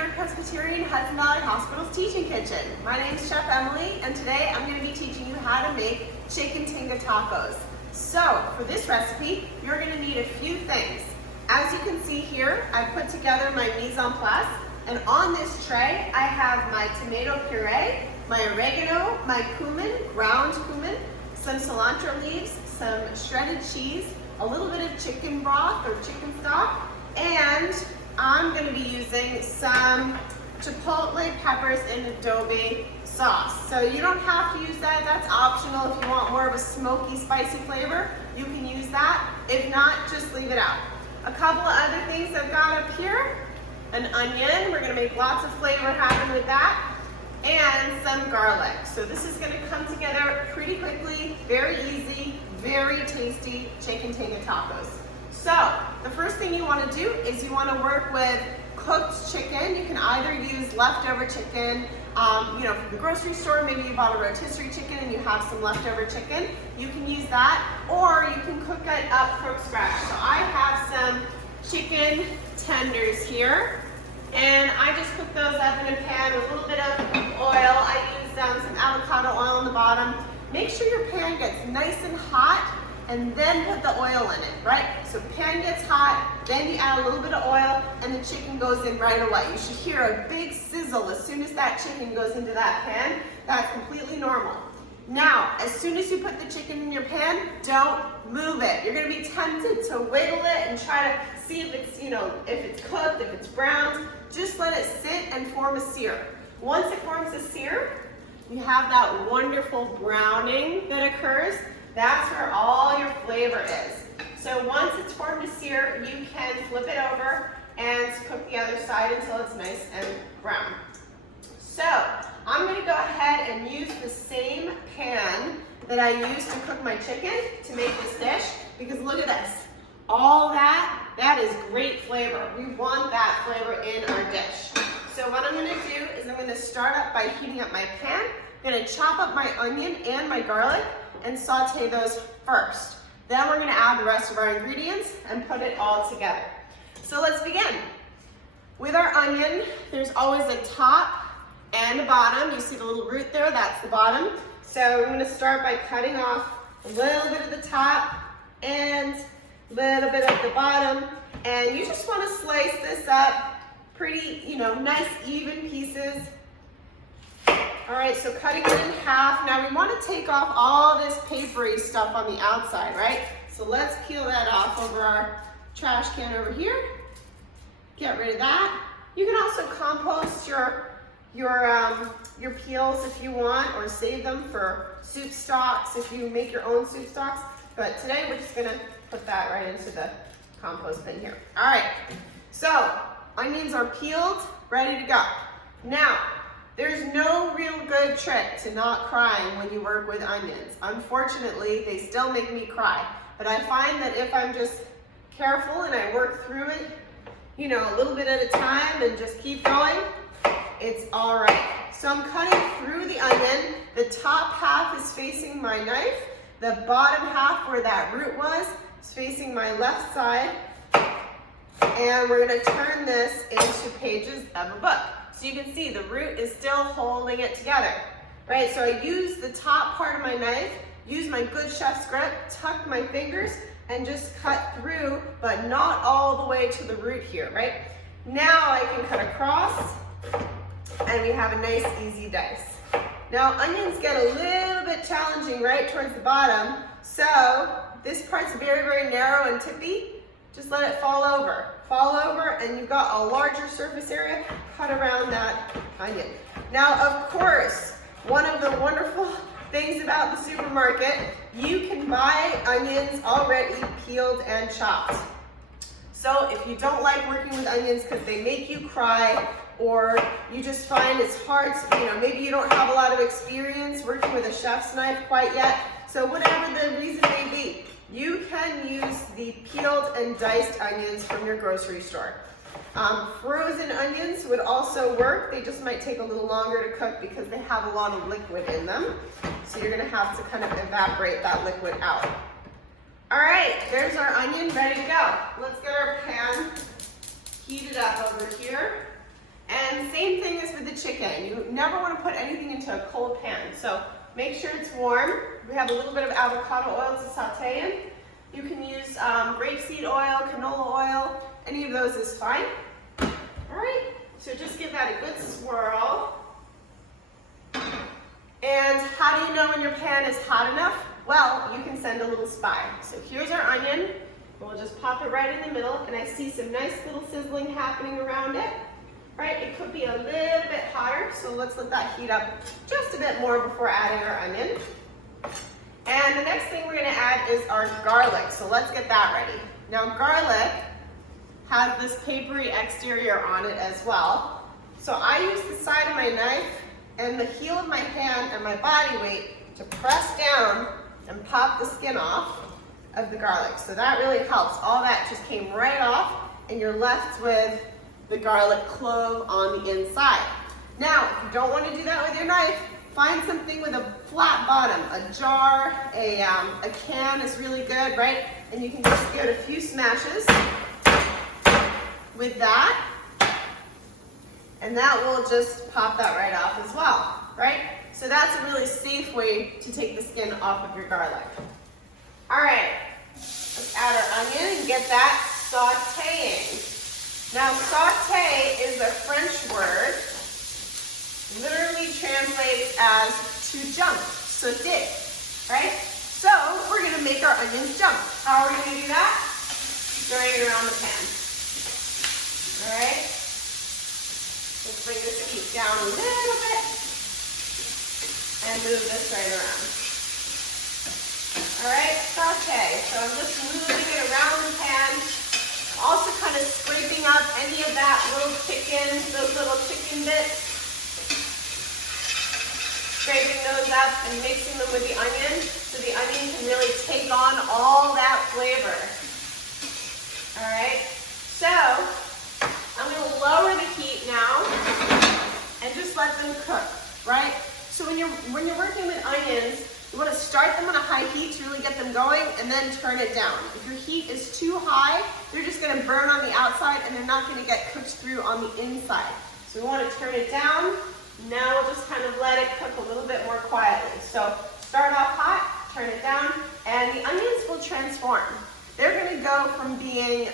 York-Presbyterian Hudson Valley Hospital's Teaching Kitchen. My name is Chef Emily, and today I'm going to be teaching you how to make chicken tinga tacos. So, for this recipe, you're going to need a few things. As you can see here, I put together my mise en place, and on this tray, I have my tomato puree, my oregano, my cumin, ground cumin, some cilantro leaves, some shredded cheese, a little bit of chicken broth or chicken stock, and I'm going to be using some chipotle peppers in adobe sauce. So you don't have to use that, that's optional. If you want more of a smoky, spicy flavor, you can use that. If not, just leave it out. A couple of other things I've got up here, an onion, we're going to make lots of flavor happen with that, and some garlic. So this is going to come together pretty quickly, very easy, very tasty chicken tinga tacos. So the first thing you want to do is you want to work with cooked chicken. You can either use leftover chicken, from the grocery store. Maybe you bought a rotisserie chicken and you have some leftover chicken. You can use that, or you can cook it up from scratch. So I have some chicken tenders here, and I just cook those up in a pan with a little bit of oil. I use some avocado oil on the bottom. Make sure your pan gets nice and hot, and then put the oil in it, right? So pan gets hot, then you add a little bit of oil, and the chicken goes in right away. You should hear a big sizzle as soon as that chicken goes into that pan. That's completely normal. Now, as soon as you put the chicken in your pan, don't move it. You're gonna be tempted to wiggle it and try to see if it's, if it's cooked, if it's browned. Just let it sit and form a sear. Once it forms a sear, you have that wonderful browning that occurs. That's where all your flavor is. So once it's formed a sear, you can flip it over and cook the other side until it's nice and brown. So I'm going to go ahead and use the same pan that I used to cook my chicken to make this dish, because look at this. All that is great flavor. We want that flavor in our dish. So what I'm going to do is I'm going to start up by heating up my pan. I'm going to chop up my onion and my garlic and saute those first. Then we're going to add the rest of our ingredients and put it all together. So let's begin. With our onion, there's always a top and a bottom. You see the little root there? That's the bottom. So I'm going to start by cutting off a little bit of the top and a little bit of the bottom. And you just want to slice this up pretty, nice even pieces. All right, so cutting it in half. Now we want to take off all this papery stuff on the outside, right? So let's peel that off over our trash can over here. Get rid of that. You can also compost your peels if you want, or save them for soup stocks if you make your own soup stocks. But today we're just gonna put that right into the compost bin here. All right, so onions are peeled, ready to go. Now, there's no real good trick to not crying when you work with onions. Unfortunately, they still make me cry. But I find that if I'm just careful and I work through it, a little bit at a time and just keep going, it's all right. So I'm cutting through the onion. The top half is facing my knife. The bottom half, where that root was, is facing my left side. And we're gonna turn this into pages of a book. So you can see the root is still holding it together, right? So I use the top part of my knife, use my good chef's grip, tuck my fingers, and just cut through, but not all the way to the root here, right? Now I can cut across, and we have a nice, easy dice. Now onions get a little bit challenging right towards the bottom, so this part's very, very narrow and tippy. Just let it fall over. Fall over, and you've got a larger surface area. Cut around that onion. Now, of course, one of the wonderful things about the supermarket, you can buy onions already peeled and chopped. So if you don't like working with onions because they make you cry, or you just find it's hard, maybe you don't have a lot of experience working with a chef's knife quite yet, so whatever the reason may be, you can use the peeled and diced onions from your grocery store. Frozen onions would also work. They just might take a little longer to cook because they have a lot of liquid in them. So you're gonna have to kind of evaporate that liquid out. All right, there's our onion ready to go. Let's get our pan heated up over here. And And same thing as with the chicken. You never want to put anything into a cold pan. So make sure it's warm. We have a little bit of avocado oil to saute in. You can use grapeseed oil, canola oil, any of those is fine. All right, so just give that a good swirl. And how do you know when your pan is hot enough? Well, you can send a little spy. So here's our onion. We'll just pop it right in the middle, and I see some nice little sizzling happening around it. Right, it could be a little bit hotter, so let's let that heat up just a bit more before adding our onion. And the next thing we're going to add is our garlic, so let's get that ready. Now garlic has this papery exterior on it as well, so I use the side of my knife and the heel of my hand and my body weight to press down and pop the skin off of the garlic. So that really helps. All that just came right off, and you're left with the garlic clove on the inside. Now, if you don't want to do that with your knife, find something with a flat bottom. A jar, a can is really good, right? And you can just give it a few smashes with that, and that will just pop that right off as well, right? So that's a really safe way to take the skin off of your garlic. All right, let's add our onion and get that sauteing. Now, saute is a French word, literally translates as to jump, sauter, right? So, we're going to make our onions jump. How are we going to do that? Stirring it around the pan. All right? Let's bring this heat down a little bit and move this right around. All right, saute. So I'm just moving it around the pan. Also kind of scraping up any of that little chicken, those little chicken bits. Scraping those up and mixing them with the onion so the onion can really take on all that flavor. All right, so I'm going to lower the heat now and just let them cook, right? So when you're working with onions, you want to start them on a high heat to really get them going and then turn it down. If your heat is too high, they're just going to burn on the outside and they're not going to get cooked through on the inside. So we want to turn it down. Now we'll just kind of let it cook a little bit more quietly. So start off hot, turn it down, and the onions will transform. They're going to go from being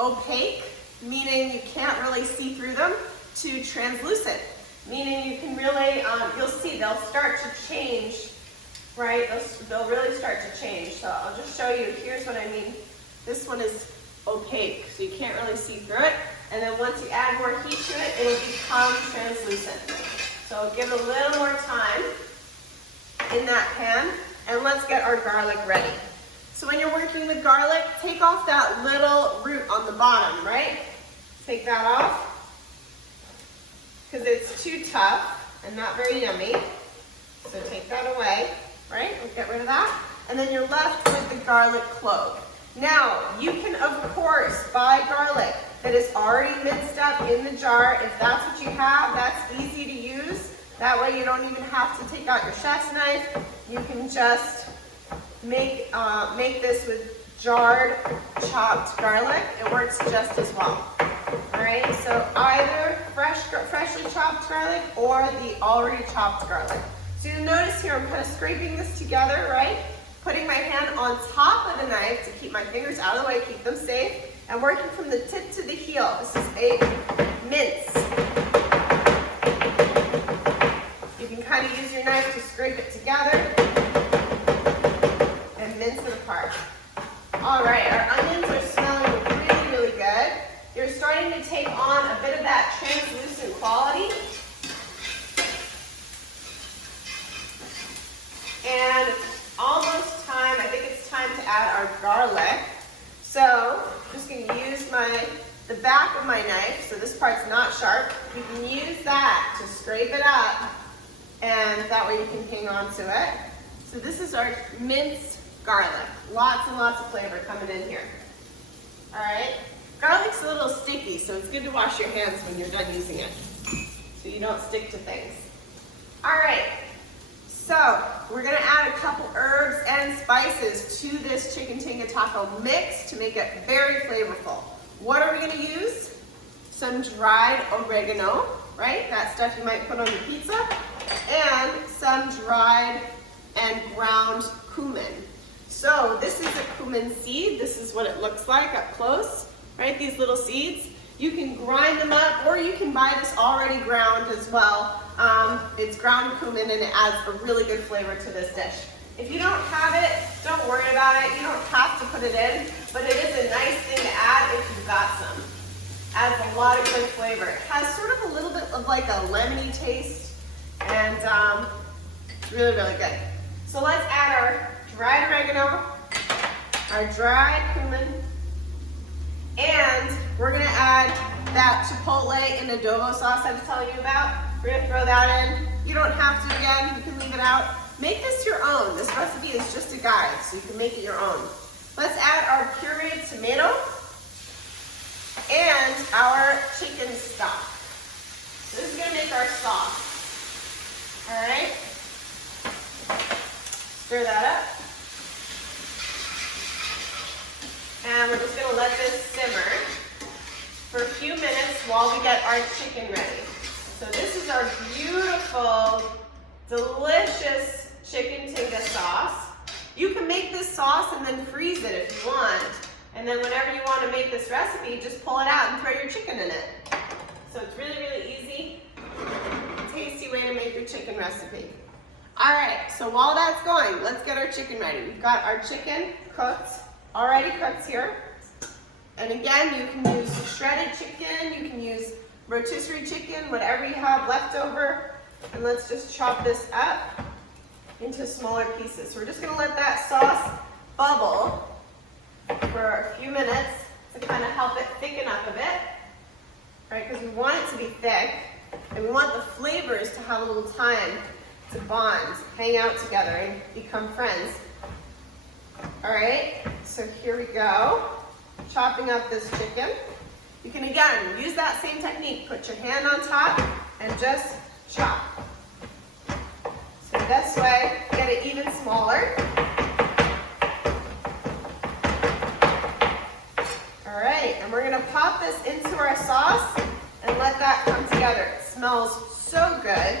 opaque, meaning you can't really see through them, to translucent, meaning you can really, you'll see they'll start to change. Right, they'll really start to change. So I'll just show you, here's what I mean. This one is opaque, so you can't really see through it. And then once you add more heat to it, it'll become translucent. So give it a little more time in that pan, and let's get our garlic ready. So when you're working with garlic, take off that little root on the bottom, right? Take that off, because it's too tough and not very yummy. So take that away. Right? We'll get rid of that. And then you're left with the garlic clove. Now, you can, of course, buy garlic that is already minced up in the jar. If that's what you have, that's easy to use. That way you don't even have to take out your chef's knife. You can just make this with jarred, chopped garlic. It works just as well. All right, so either freshly chopped garlic or the already chopped garlic. So you'll notice here I'm kind of scraping this together, right? Putting my hand on top of the knife to keep my fingers out of the way, keep them safe, and working from the tip to the heel. This is a mince. You can kind of use your knife to scrape it together and mince it apart. All right, our onions are smelling really, really good. You're starting to take on a bit of that translucent quality. And it's almost time, I think it's time to add our garlic. So I'm just going to use the back of my knife, so this part's not sharp. You can use that to scrape it up, and that way you can hang on to it. So this is our minced garlic. Lots and lots of flavor coming in here. All right. Garlic's a little sticky, so it's good to wash your hands when you're done using it, so you don't stick to things. All right. So we're going to add a couple herbs and spices to this chicken tinga taco mix to make it very flavorful. What are we going to use? some dried oregano, right? That stuff you might put on your pizza, and some dried and ground cumin. So this is a cumin seed. This is what it looks like up close, right? These little seeds. You can grind them up, or you can buy this already ground as well. It's ground cumin, and it adds a really good flavor to this dish. If you don't have it, don't worry about it. You don't have to put it in, but it is a nice thing to add if you've got some. Adds a lot of good flavor. It has sort of a little bit of like a lemony taste, and it's really, really good. So let's add our dried oregano, our dried cumin, and we're gonna add that chipotle and adobo sauce I was telling you about. We're gonna throw that in. You don't have to, again, you can leave it out. Make this your own. This recipe is just a guide, so you can make it your own. Let's add our pureed tomato and our chicken stock. So this is gonna make our sauce. All right? Stir that up. And we're just gonna let this simmer for a few minutes while we get our chicken ready. So this is our beautiful, delicious chicken tinga sauce. You can make this sauce and then freeze it if you want. And then whenever you want to make this recipe, just pull it out and throw your chicken in it. So it's really, really easy, tasty way to make your chicken recipe. All right, so while that's going, let's get our chicken ready. We've got our chicken cooked, already cooked here. And again, you can use shredded chicken, you can use rotisserie chicken, whatever you have left over. And let's just chop this up into smaller pieces. So we're just gonna let that sauce bubble for a few minutes to kind of help it thicken up a bit, right? Because we want it to be thick, and we want the flavors to have a little time to bond, hang out together, and become friends. All right, so here we go. Chopping up this chicken. You can, again, use that same technique. Put your hand on top and just chop. So this way, get it even smaller. All right, and we're gonna pop this into our sauce and let that come together. It smells so good.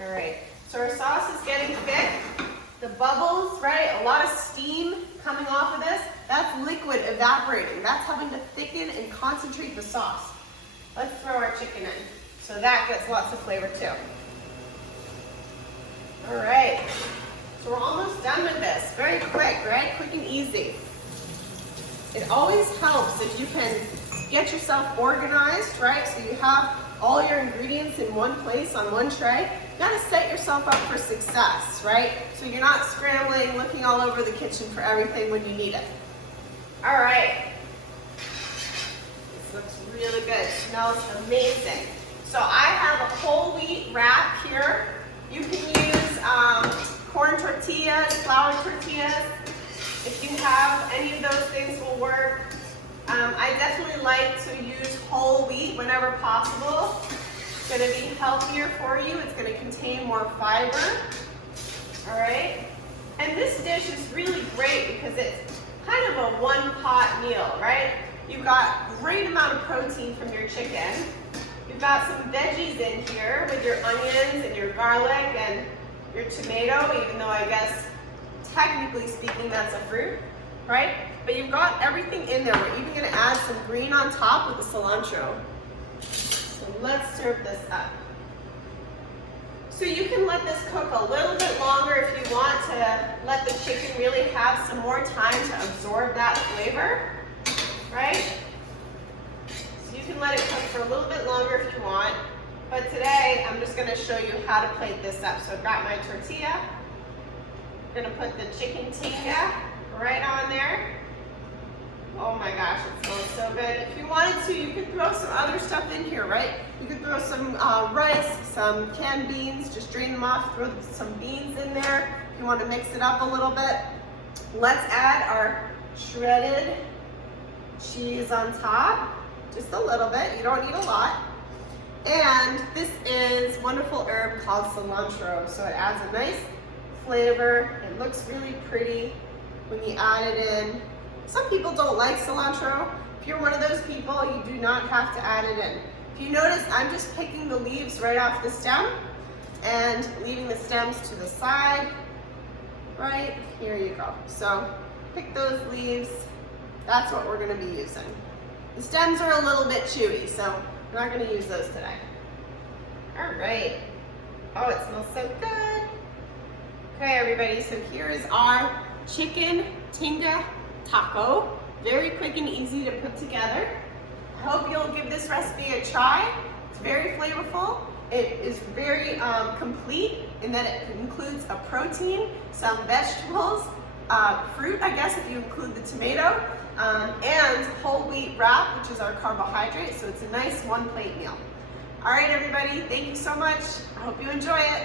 All right, so our sauce is getting thick. The bubbles, right, a lot of steam coming off of this, that's liquid evaporating. That's helping to thicken and concentrate the sauce. Let's throw our chicken in. So that gets lots of flavor too. All right, so we're almost done with this. Very quick, right? Quick and easy. It always helps if you can get yourself organized, right? So you have all your ingredients in one place on one tray. You gotta set yourself up for success, right? So you're not scrambling, looking all over the kitchen for everything when you need it. All right. This looks really good. It smells amazing. So I have a whole wheat wrap here. You can use corn tortillas, flour tortillas. If you have any of those things will work. I definitely like to use whole wheat whenever possible. It's going to be healthier for you. It's going to contain more fiber. All right. And this dish is really great because it's kind of a one-pot meal, right? You've got great amount of protein from your chicken. You've got some veggies in here with your onions and your garlic and your tomato, even though I guess technically speaking that's a fruit, right? But you've got everything in there. We're even gonna add some green on top with the cilantro. So let's serve this up. So you can let this cook a little bit longer if you want to let the chicken really have some more time to absorb that flavor, right? So you can let it cook for a little bit longer if you want. But today, I'm just gonna show you how to plate this up. So I've got my tortilla. I'm gonna put the chicken tinga right on there. Oh my gosh, it smells so good. If you wanted to, you could throw some other stuff in here, right? You could throw some rice, some canned beans, just drain them off, throw some beans in there. If you want to mix it up a little bit. Let's add our shredded cheese on top, just a little bit. You don't need a lot. And this is wonderful herb called cilantro. So it adds a nice flavor. It looks really pretty when you add it in. Some people don't like cilantro. If you're one of those people, you do not have to add it in. If you notice, I'm just picking the leaves right off the stem and leaving the stems to the side. Right, here you go. So pick those leaves. That's what we're gonna be using. The stems are a little bit chewy, so we're not gonna use those today. All right. Oh, it smells so good. Okay, everybody, so here is our chicken tinga taco. Very quick and easy to put together. I hope you'll give this recipe a try. It's very flavorful. It is very complete in that it includes a protein, some vegetables, fruit, I guess, if you include the tomato, and whole wheat wrap, which is our carbohydrate, so it's a nice one-plate meal. All right, everybody, thank you so much. I hope you enjoy it.